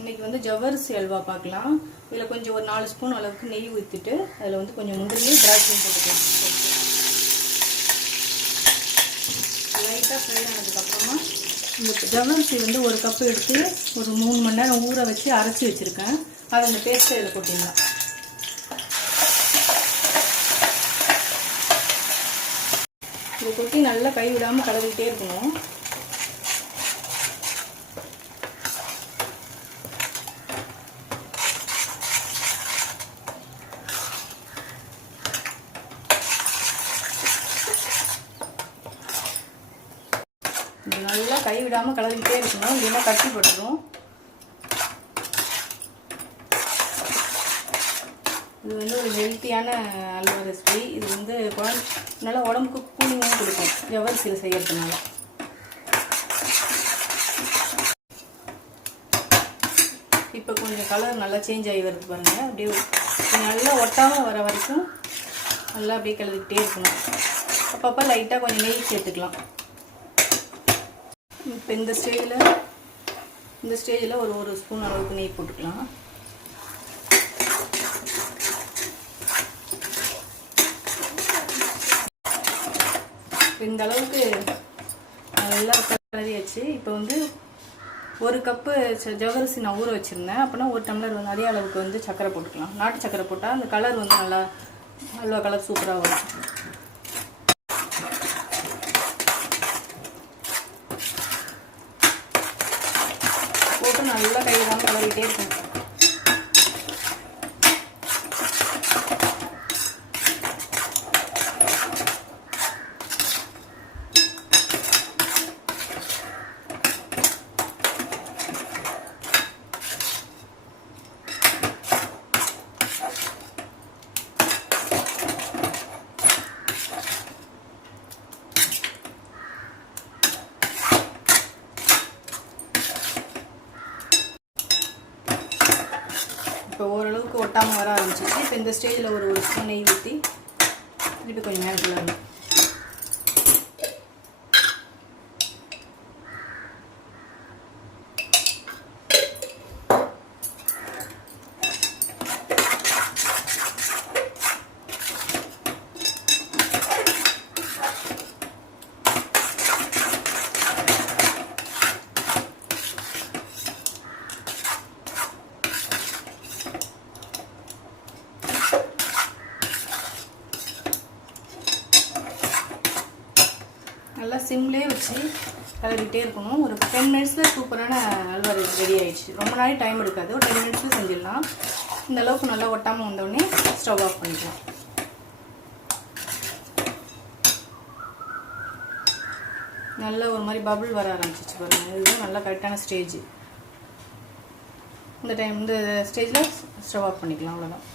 இன்னைக்கு வந்து ஜவ்வரிசி அல்வா பார்க்கலாம். இதில் கொஞ்சம் ஒரு 4 ஸ்பூன் அளவுக்கு நெய் ஊற்றிட்டு அதில் வந்து கொஞ்சம் முந்திரி திராட்சையும் போட்டுக்கலாம். லைட்டாக ஃப்ரை ஆனதுக்கப்புறமா இந்த ஜவ்வரிசி வந்து ஒரு கப்பு எடுத்து ஒரு 3 மணி நேரம் ஊற வச்சு அரைச்சி வச்சுருக்கேன். அதை அந்த பேஸ்ட்டை இதில் போட்டிடலாம். இதை கொட்டி நல்லா கை விடாமல் கலந்துக்கிட்டே இருக்கணும். நல்லா கை விடாமல் கலந்துக்கிட்டே இருக்கணும், இல்லைன்னா கட்டி போட்டுரும். இது வந்து ஒரு ஹெல்த்தியான அல்வா ரெசிபி. இது வந்து நல்லா உடம்புக்கு கூலிங்காக கொடுக்கும் ஜவ்வரிசியில் செய்கிறதுனால. இப்போ கொஞ்சம் கலர் நல்லா சேஞ்ச் ஆகி வருது பாருங்கள். அப்படியே நல்லா ஒட்டாமல் வர வரைக்கும் நல்லா அப்படியே கலந்துக்கிட்டே இருக்கணும். அப்பப்போ லைட்டாக கொஞ்சம் நெய் சேர்த்துக்கலாம். இப்போ இந்த ஸ்டேஜில் ஒரு ஸ்பூன் அளவுக்கு நெய் போட்டுக்கலாம். இந்த அளவுக்கு நல்லா கலரியாச்சு. இப்போ வந்து ஒரு கப்பு ஜவ்வரிசி நான் ஊற வச்சுருந்தேன். அப்படின்னா ஒரு டம்ளர் வந்து அதே அளவுக்கு வந்து சர்க்கரை போட்டுக்கலாம். நாட்டு சர்க்கரை போட்டால் அந்த கலர் வந்து நல்லா அல்வா கலர் சூப்பராக வரும். போட்டு நல்லா கையிலாம் கலரிட்டே இருக்கும். இப்போ ஓரளவுக்கு ஒட்டாமல் வர ஆரம்பிச்சிச்சு. இப்போ இந்த ஸ்டேஜில் ஒரு ஸ்பூன் நெய் ஊற்றி திருப்பி கொஞ்சம் நேரம் கிளறணும். நல்லா சிம்லேயே வச்சு கலரிட்டே இருக்கணும். ஒரு 10 மினிட்ஸில் சூப்பரான அல்வா ரெடி ஆகிடுச்சு. ரொம்ப நாள் டைம் எடுக்காது, ஒரு 10 மினிட்ஸில் செஞ்சிடலாம். இந்த அளவுக்கு நல்லா ஒட்டாமல் வந்தோடனே ஸ்டவ் ஆஃப் பண்ணிக்கலாம். நல்லா ஒரு மாதிரி பபுள் வர ஆரம்பிச்சிச்சு பாருங்கள். இதுதான் நல்லா கரெக்டான ஸ்டேஜ். இந்த ஸ்டேஜில் ஸ்டவ் ஆஃப் பண்ணிக்கலாம். அவ்வளோதான்.